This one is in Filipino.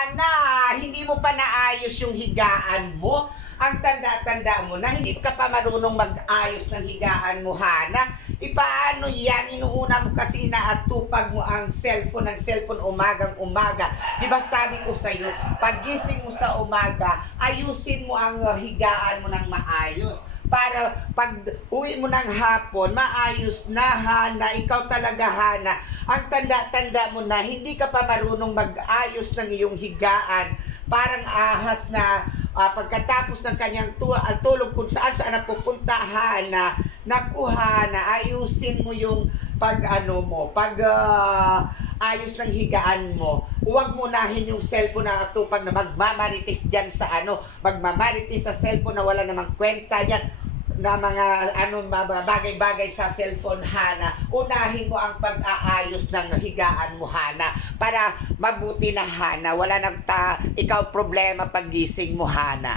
Hana, hindi mo pa naayos yung higaan mo. Ang tanda-tanda mo na hindi ka pa marunong mag-ayos ng higaan mo, Hana. Ipaano yan? Inuuna mo kasi naatupag mo ang cellphone ng cellphone umagang umaga. Di ba sabi ko sa'yo, pagising mo sa umaga, ayusin mo ang uh, higaan mo ng maayos para pag uwi mo ng hapon, maayos na, Hana. Ikaw talaga, Hana. Ang tanda-tanda mo na, hindi ka pa marunong mag-ayos ng iyong higaan. Parang ahas na ah, pagkatapos ng kanyang tu- ah, tulog kung saan saan na pupunta, Hana. Naku, Hana, ayusin mo yung pag ano mo, pag ah, ayos ng higaan mo. Huwag mo nahin yung cellphone na atupag na magmamarites dyan sa ano, magmamarites sa cellphone na wala namang kwenta yan na mga ano bagay-bagay sa cellphone Hana. Unahin mo ang pag-aayos ng higaan mo Hana. Para mabuti na Hana wala nang ta ikaw problema pag gising mo Hana